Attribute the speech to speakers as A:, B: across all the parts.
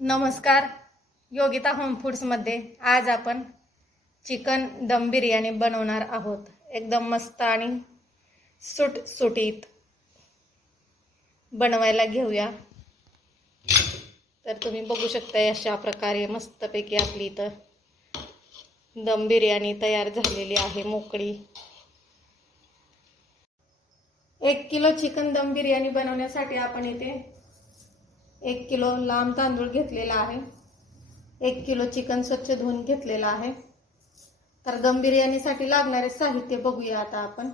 A: नमस्कार. योगिता होम फूड्समध्ये आज आपण चिकन दम बिर्याणी बनवणार आहोत. एकदम मस्त आणि सुटसुटीत बनवायला घेऊया. तर तुम्ही बघू शकता अशा प्रकारे मस्तपैकी आपली इथं दम बिर्याणी तयार झालेली आहे मोकळी. एक किलो चिकन दम बिर्याणी बनवण्यासाठी आपण इथे एक किलो लांब तांदूळ घेतलेला आहे. एक किलो चिकन स्वच्छ धुवून घेतलेलं आहे. तर दम बिर्याणीसाठी लागणारे साहित्य बघूया आता आपण.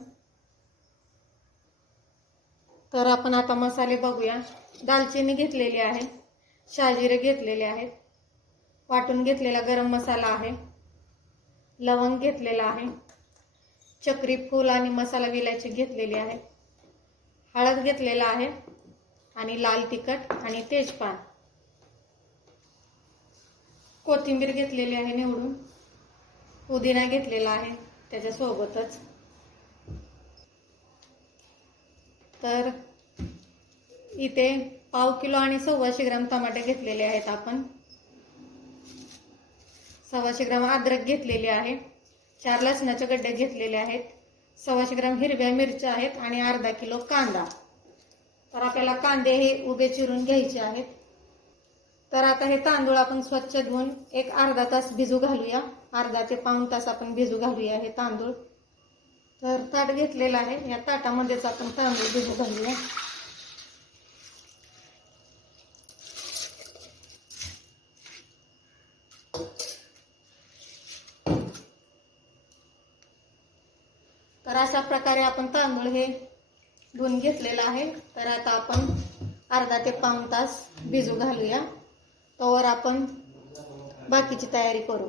A: तर आपण आता मसाले बघूया. दालचिनी घेतलेली आहे. शाजिरे घेतलेले आहेत. वाटून घेतलेला गरम मसाला आहे. लवंग घेतलेला आहे. चक्री फूल आणि मसाला विलायची घेतलेली आहे. हळद घेतलेला आहे. आणि लाल तिखट आणि तेजपान. कोथिंबीर घेतलेली आहे निवडून. पुदिना घेतलेला आहे त्याच्यासोबतच. तर इथे पाव किलो आणि सव्वाशे ग्राम टमाटे घेतलेले आहेत आपण. सव्वाशे ग्राम अद्रक घेतलेली आहे. चार लसणाचे गड्डे घेतलेले आहेत. सव्वाशे ग्राम हिरव्या मिरच्या आहेत आणि अर्धा किलो कांदा. तर आपल्याला कांदे हे उभे चिरून घ्यायचे आहेत. तर आता हे तांदूळ आपण स्वच्छ धुवून एक अर्धा तास भिजू घालूया. अर्धा ते पाऊण तास आपण भिजू घालूया हे तांदूळ. तर ताट घेतलेलं आहे. या ताटामध्येच आपण तांदूळ भिजू घालूया तर अशा प्रकारे आपण तांदूळ हे धुवून घेतलेलं आहे. तर आता आपण अर्धा ते पाऊण तास भिजू घालूया. तोवर आपण बाकीची तयारी करू.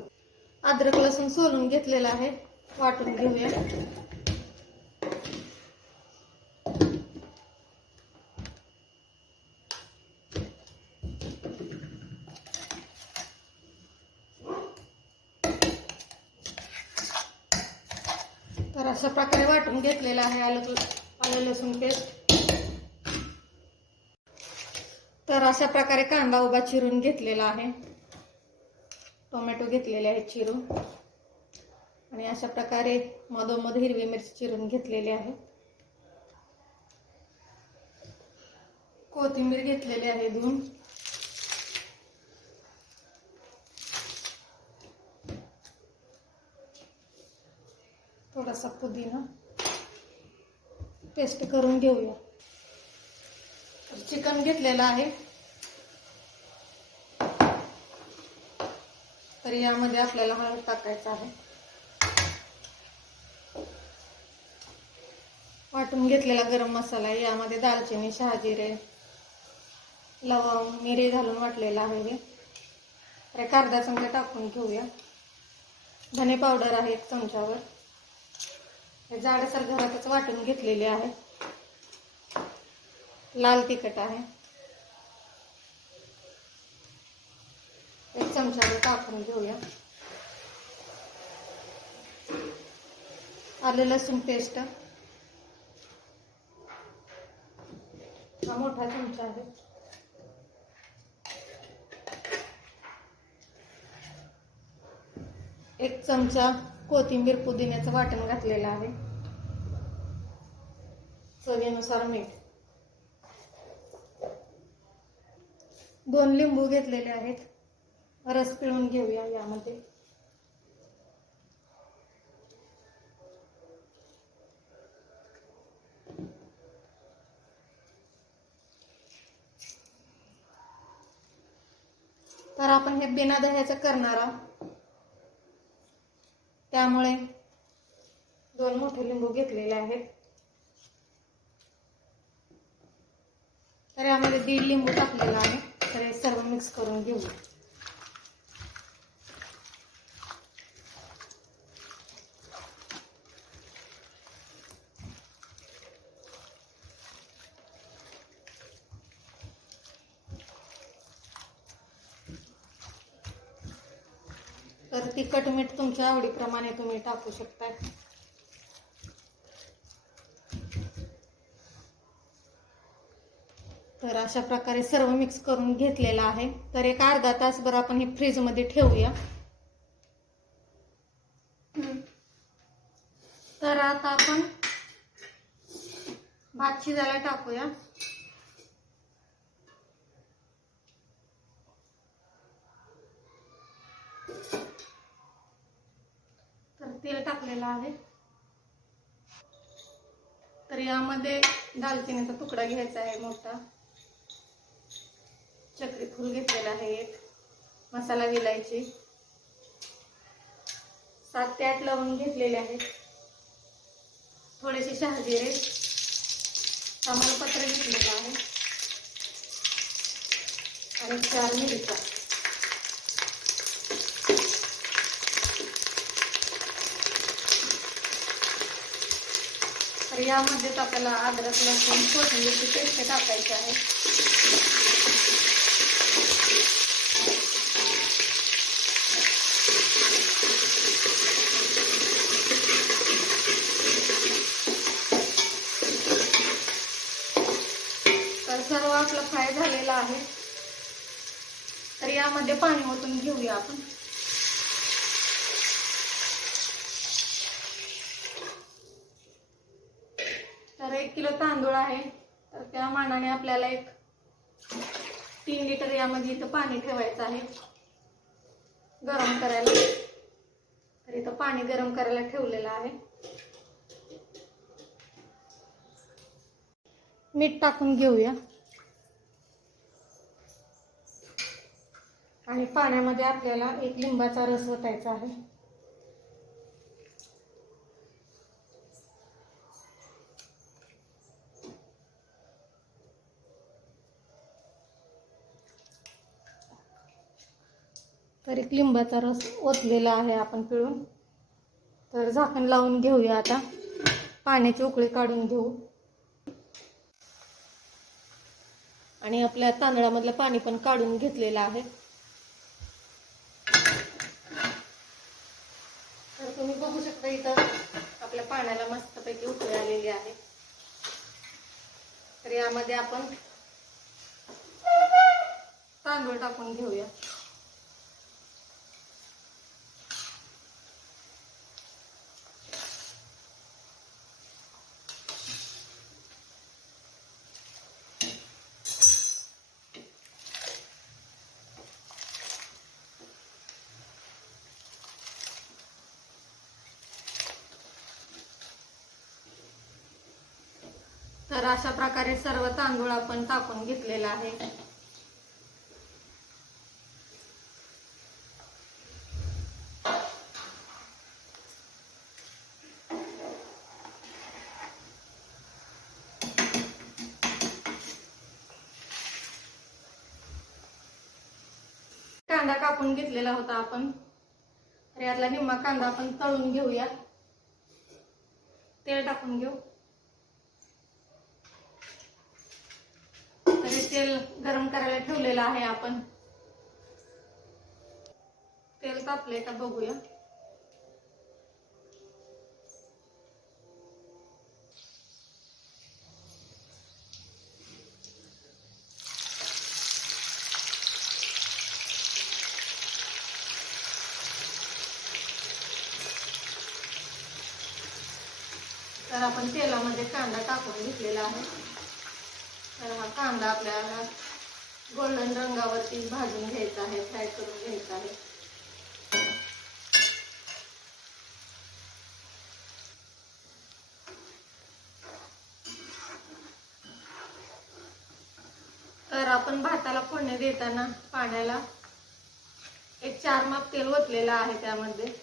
A: अद्रक लसूण सोलून घेतलेला आहे. वाटून घेऊया. तर अशा प्रकारे वाटून घेतलेलं आहे आलं आलं लसूण पेस्ट तर अशा प्रकारे कांदा उभा चिरून घेतलेला आहे. टोमॅटो घेतलेले आहेत चिरून. आणि अशा प्रकारे मधोमध हिरवी मिरची चिरून घेतलेली आहे. कोथिंबीर घेतलेली आहे धुवून थोडासा पुदिना. पेस्ट करून घेऊया. चिकन घेतलेलं आहे. तर यामध्ये आपल्याला हळद टाकायचं आहे. वाटून घेतलेला गरम मसाला आहे. यामध्ये दालचिनी शहाजिरे लवंग मिरी घालून वाटलेला आहे हे. तर एक अर्धा चमचा टाकून घेऊया. धने पावडर आहे एक चमच्यावर हे जाडसर घरातच वाटून घेतलेले आहे. लाल तिखट आहे. एक चमचा टाकून घेऊया. आले लसूण पेस्ट. हा मोठा चमचा आहे. एक चमचा कोथिंबीर पुदिन्याचं वाटण घातलेलं आहे. चवीनुसार मीठ. दोन लिंबू घेतलेले आहेत. रस पिळून घेऊया यामध्ये. तर आपण हे बिना दह्याचं करणार आहोत. त्यामुळे दोन मोठे लिंबू घेतलेले आहेत. तर यामध्ये दीड लिंबू टाकलेला आहे. तर हे सर्व मिक्स करून घेऊ तर तिखट मीठ तुमच्या आवडीप्रमाणे तुम्ही टाकू शकता तर अशा प्रकारे सर्व मिक्स करून घेतलेलं आहे. तर एक अर्धा तासभर आपण हे फ्रीजमध्ये ठेवूया. तर आता आपण भात शिजायला टाकूया. तर तेल टाकलेलं आहे. तर यामध्ये दालचिनीचा तुकडा घ्यायचा आहे मोठा. चक्री फूल घेतलेला आहे एक. मसाला विलायची सात ते आठ लवंग घेतलेले आहेत. थोडेसे शहाजिरे. तमालपत्र घेतलेलं आहे. आणि चार मिरच्या. तर यामध्येच आपल्याला अद्रक लसूण कोथिंबीरची पेस्ट टाकायची आहे तर सर्व आपलं फ्राय आहे. तर यामध्ये पाणी ओतून घेऊया आपण. तर एक किलो तांदूळ आहे. तर त्या मानाने आपल्याला एक तीन लिटर यामध्ये इथं पाणी ठेवायचं आहे. गरम करायला. तर इथं पाणी गरम करायला ठेवलेलं आहे. मीठ टाकून घेऊया. आणि पाण्यामध्ये आपल्याला एक लिंबाचा रस ओतायचा आहे. तर एक लिंबाचा रस ओतलेला आहे आपण पिळून. तर झाकण लावून घेऊया आता. पाण्याची उकळी काढून घेऊ. आणि आपल्या तांदळामधलं पाणी पण काढून घेतलेलं आहे. तर तुम्ही बघू शकता इथं आपल्या पाण्याला मस्तपैकी उकळी आलेली आहे. तर यामध्ये आपण तांदूळ टाकून घेऊया तर अशा प्रकारे सर्व तांदूळ आपण टाकून घेतलेला आहे. कांदा कापून घेतलेला होता आपण. तर यातला निम्मा कांदा आपण तळून घेऊया. तेल टाकून घेऊ तर हे तेल गरम करायला ठेवलेलं आहे आपण. तेल तापले का बघूया. तर आपण तेलामध्ये कांदा टाकून घेतलेला आहे. तर हा कांदा आपल्याला गोल्डन रंगावरती भाजून घ्यायचा आहे फ्राय करून घ्यायचा आहे. तर आपण भाताला फोडणी देताना पाण्याला एक चार माप तेल ओतलेलं आहे त्यामध्ये.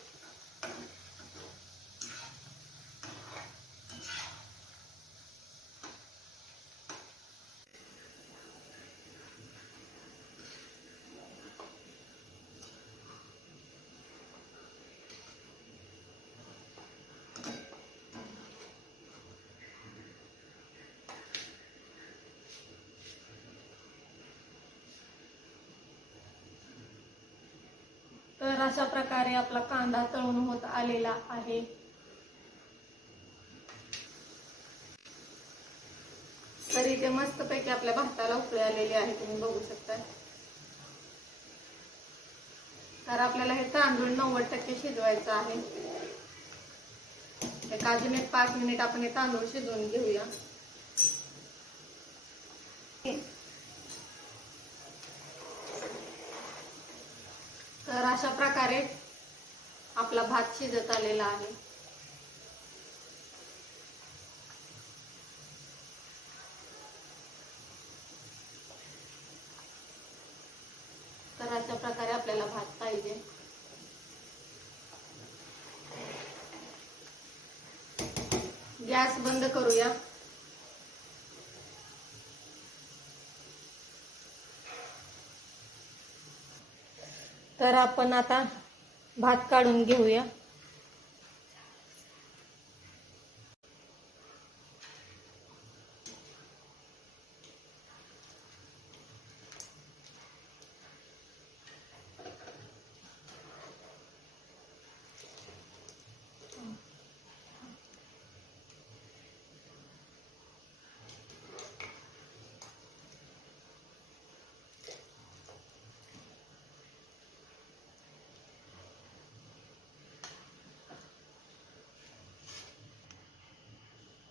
A: तर अशा प्रकारे आपला कांदा तळून होत आलेला आहे. तर इथे मस्तपैकी मस्तपैकी आपल्या भाताला उकळी आलेली आहे तुम्ही बघू शकता. तर आपल्याला हे तांदूळ नव्वद टक्के शिजवायचं आहे. एक अजून एक पाच मिनिट आपण हे तांदूळ शिजवून घेऊया तर अशा प्रकारे आपला भात केला आहे. तर अशा प्रकारे आपल्याला भात पाहिजे. गॅस बंद करूया. तर आपण आता भात काढून घेऊया.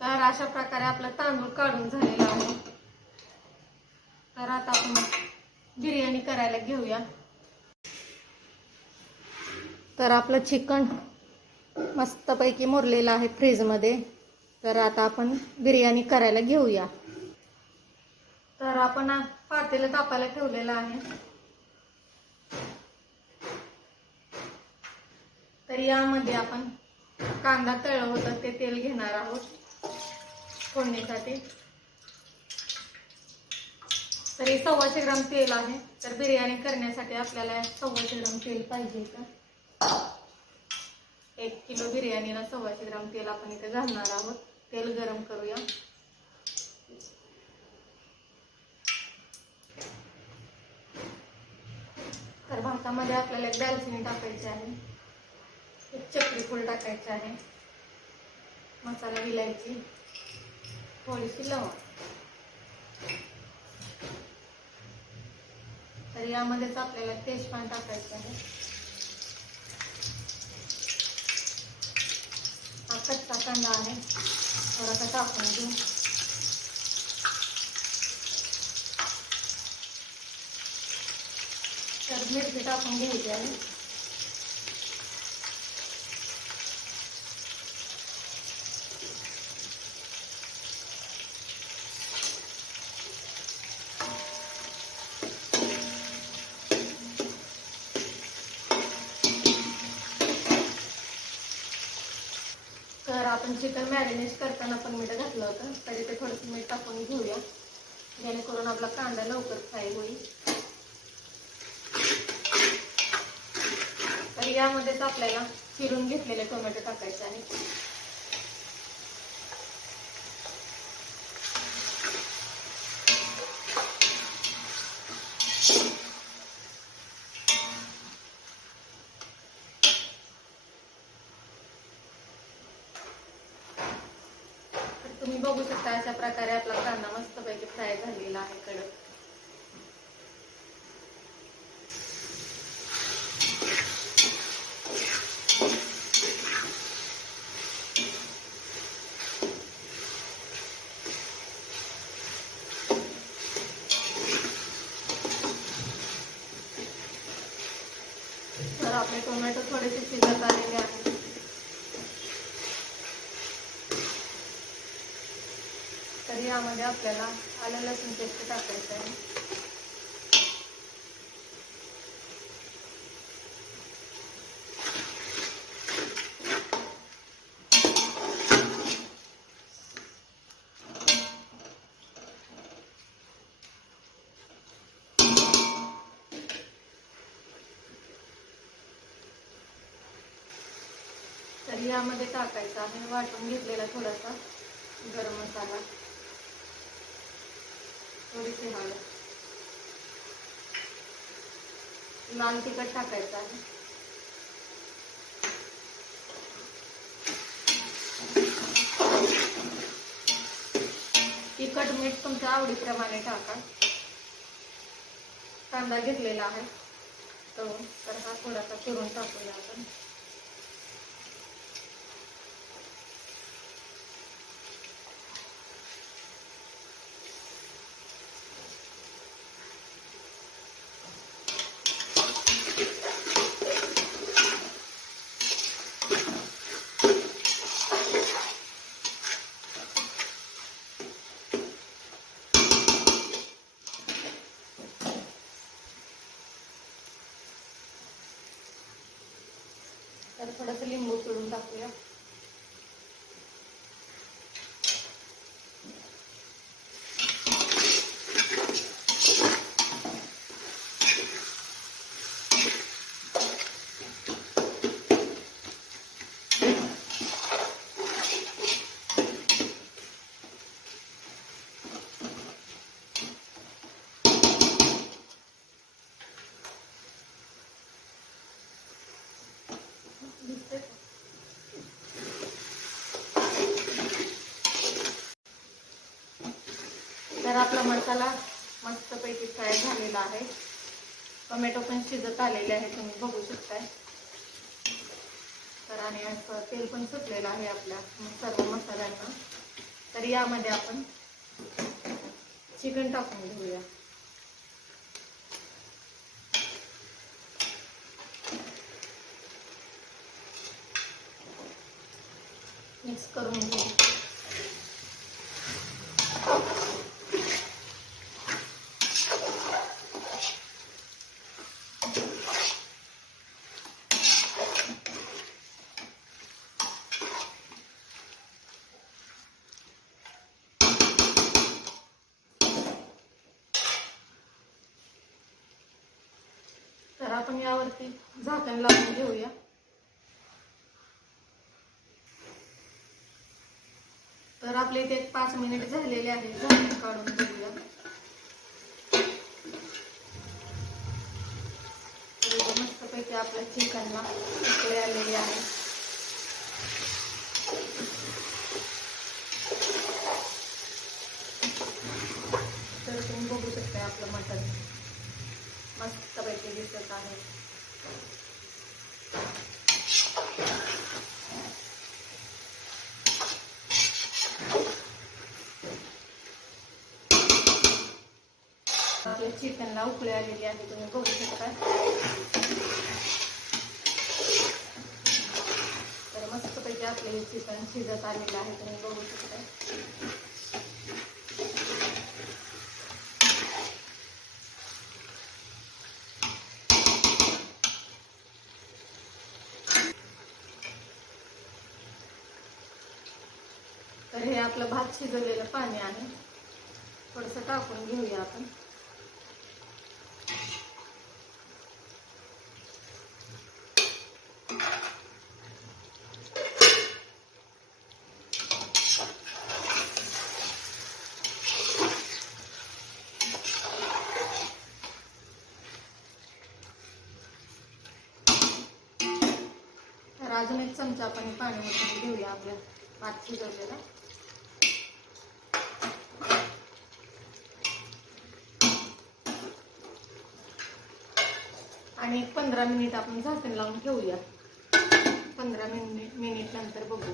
A: तर अशा प्रकारे आपला तांदूळ काढून झालेला आहे. तर आता आपण बिर्याणी करायला घेऊया. तर आपलं चिकन मस्तपैकी मुरलेलं आहे फ्रीजमध्ये. तर आता आपण बिर्याणी करायला घेऊया. तर आपण पातेलं तापायला ठेवलेलं आहे. तर यामध्ये आपण कांदा तळ होतं ते तेल घेणार आहोत. फोडणीसाठी. तर हे सव्वाशे ग्राम तेल आहे. तर बिर्याणी करण्यासाठी आपल्याला सव्वाशे ग्राम तेल पाहिजे का एक किलो बिर्याणीला सव्वाशे ग्राम तेल आपण इथे घालणार आहोत. तेल गरम करूया. तर भातामध्ये आपल्याला एक दालचिनी टाकायची आहे. एक चक्री फूल टाकायचे आहे. मसाला विलायची. थोडीशी लवंग तर यामध्येच आपल्याला तेजपान टाकायचं आहे. हा कच्चा कांदा आहे. थोडासा टाकून घेऊ. तर मिरची टाकून घ्यायची आहे तर आपण चिकन मॅरिनेट करताना पण मीठ घातलं होतं. तरी ते थोडंसं मीठ टाकून घेऊया. जेणेकरून आपला कांदा लवकर फ्राय होईल. तर यामध्येच आपल्याला चिरून घेतलेले टोमॅटो टाकायचे आहे तर तुम्ही बघू शकता अशा प्रकारे आपला कांदा मस्तपैकी फ्राय झालेला आहे कडक तर आपले टोमॅटो थोडेसे शिजत आलेले आहेत तर यामध्ये आपल्याला आलं लसूण पेस्ट टाकायचं आहे. तर यामध्ये टाकायचा आणि वाटून घेतलेला थोडासा गरम मसाला. थोडीशी हळद. लाल तिखट टाकायचं आहे. तिखट मीठ तुमच्या आवडीप्रमाणे टाका. कांदा घेतलेला आहे. तो तर हा थोडासा चिरून टाकूया आपण तर थोडंसं लिंबू पिळून टाकूया दिसतंय का? आपला मसाला मस्तपैकी फ्राय झालेला आहे. टोमॅटो पण शिजत आलेले आहे तुम्ही बघू शकताय. तर आणि असं तेल पण सुटलेलं आहे आपल्या सर्व मसाल्यांना तर यामध्ये आपण चिकन टाकून घेऊया. मिक्स करून घेऊ तर आपण यावरती झाकण लावून घेऊया. तर आपले इथे पाच मिनिट झालेले आहे झाकण काढून घेऊया. मस्तपैकी आपल्या चिकनला उकळी आलेली आहे तर तुम्ही बघू शकता आपलं मटण आहे. आपल्या चिकनला उकळी आलेली आहे. तुम्ही बघू शकता. तर मस्तपैकी आपले चिकन शिजत आलेलं आहे. तुम्ही बघू शकता तर हे आपलं भात शिजवलेलं पाणी आहे थोडंसं टाकून घेऊया आपण. अजून एक चमचा आपण पाणी घेऊया आपल्या भात शिजवलेला. आणि पंधरा मिनिट आपण झाकण लावून ठेवूया. पंधरा मिनिट मिनिट नंतर बघू.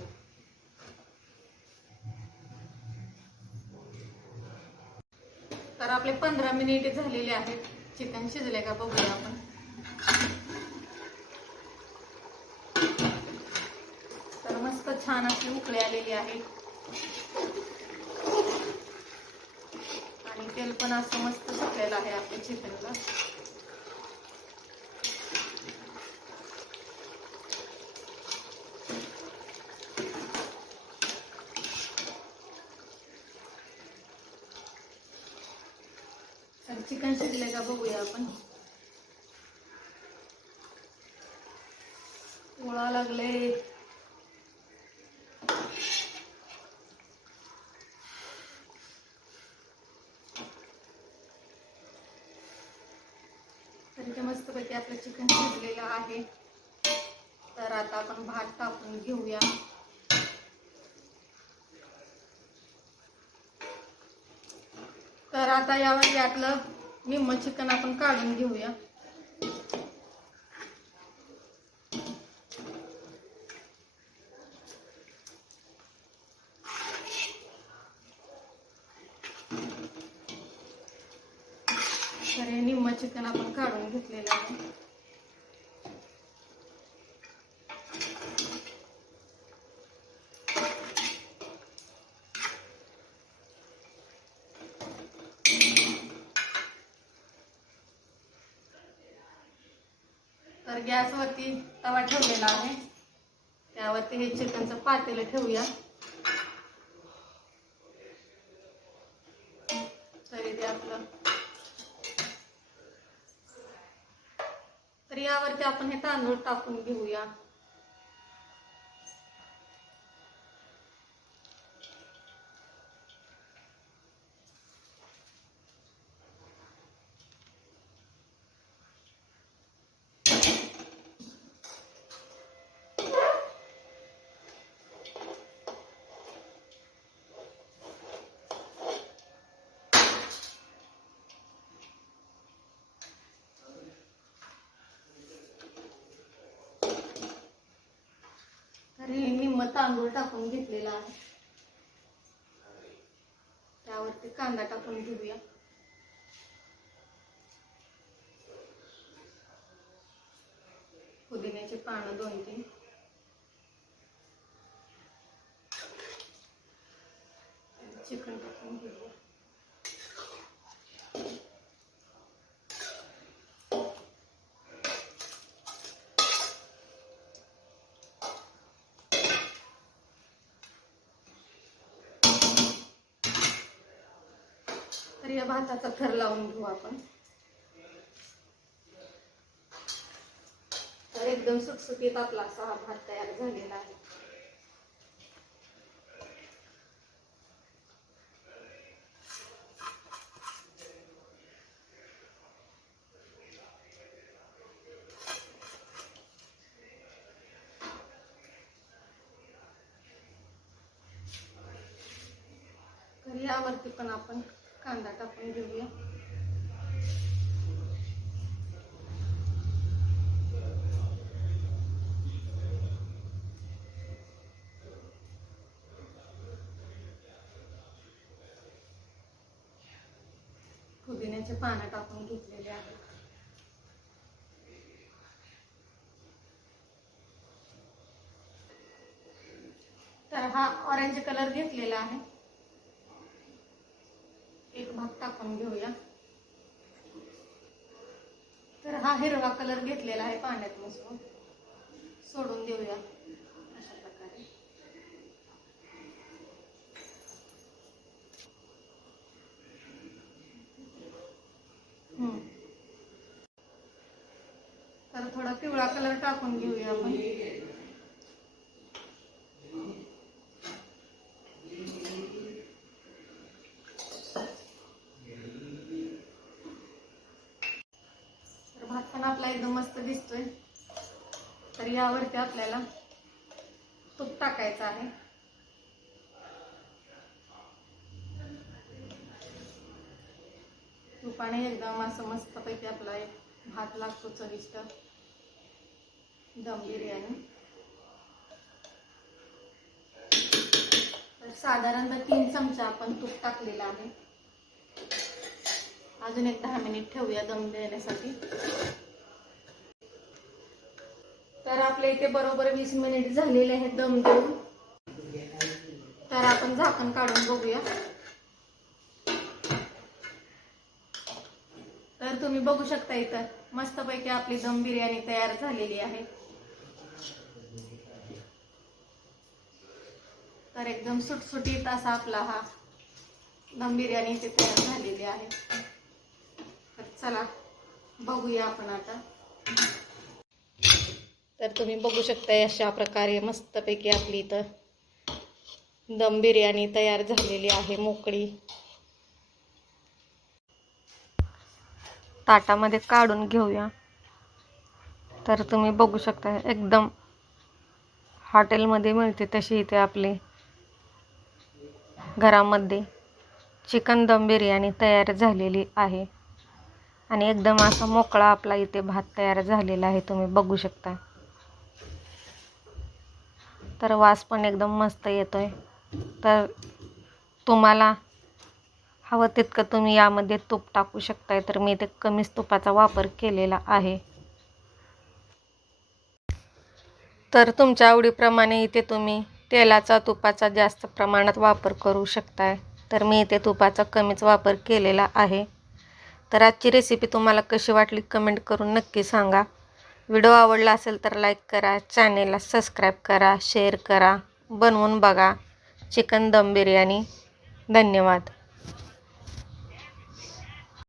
A: तर आपले पंधरा मिनिट झालेले आहेत. चिकन शिजले का बघूया आपण. तर मस्त छान अशी उकळी आलेली आहे. आणि तेल पण असं मस्त सुटलेलं आहे आपल्या चिकनला. चिकन शिजले का बघूया आपण. ओळा लागले तर इथे मस्तपैकी आपलं चिकन शिजलेलं आहे. तर आता आपण भात टाकून घेऊया. तर आता यावर यातलं निम्म चिकन आपण काढून घेऊया. तर हे निम्म चिकन आपण काढून घेतलेलं आहे. गॅसवरती तवा ठेवलेला आहे. त्यावरती हे चिकनचं पातेलं ठेवूया. तरी ते आपलं तर यावरती आपण हे तांदूळ टाकून घेऊया तर हे निम्म तांदूळ टाकून घेतलेला आहे. त्यावरती कांदा टाकून घेऊया. पुदिन्याचे पानं दोन तीन. चिकन टाकून घेऊया. तर भाताचा थर लावून घेऊ आपण. तर एकदम सुटसुटीत आपला असा हा भात तयार झालेला आहे तर यावरती पण आपण कांदा टाकून घेऊया पुदिन्याचे पानं टाकून घेतलेले आहेत. तर हा ऑरेंज कलर घेतलेला आहे. एक भाग टाकून घेऊया. तर हा हिरवा कलर घेतलेला आहे पाण्यात मिसळून सोडून देऊया अशा प्रकारे हम्म. तर थोडा पिवळा कलर टाकून घेऊया आपण. तर भात पण आपला एकदम मस्त दिसतोय. तर यावरती आपल्याला तूप टाकायचं आहे. तुपाने एकदम असं मस्तपैकी आपला एक भात लागतो चविष्ट. दम बिर्याणी. तर साधारणतः तीन चमचा आपण तूप टाकलेला आहे. अजून एक दहा मिनिट ठेवूया दम देण्यासाठी. तर आपल्या इथे बरोबर वीस मिनिट झालेले आहेत दम देऊन. तर आपण झाकण काढून बघूया. तर तुम्ही बघू शकता इथं मस्तपैकी आपली दम बिर्याणी तयार झालेली आहे. तर एकदम सुटसुटीत असा आपला हा दम बिर्याणी इथे तयार झालेली आहे. तर चला बघूया आपण आता. तर तुम्ही बघू शकता अशा प्रकारे मस्तपैकी आपली इथं दम बिर्याणी तयार झालेली आहे मोकळी. ताटामध्ये काढून घेऊया. तर तुम्ही बघू शकता एकदम हॉटेलमध्ये मिळते तशी इथे आपली. घरामध्ये चिकन दम बिर्याणी तयार झालेली आहे. आणि एकदम असा मोकळा आपला इथे भात तयार झालेला आहे. तुम्ही बघू शकता. तर वास पण एकदम मस्त येतो आहे तर तुम्हाला हवं तितकं तुम्ही यामध्ये तूप टाकू शकताय. तर मी इथे कमीच तुपाचा वापर केलेला आहे. तर तुमच्या आवडीप्रमाणे इथे तुम्ही तेलाचा तुपाचा जास्त प्रमाणात वापर करू शकताय. तर मी इथे तुपाचा कमीच वापर केलेला आहे. तर आजची रेसिपी तुम्हाला कशी वाटली कमेंट करून नक्की सांगा. व्हिडिओ आवडला असेल तर लाईक करा चॅनेलला सबस्क्राईब करा शेअर करा बनवून बघा. चिकन दम बिर्याणी. धन्यवाद.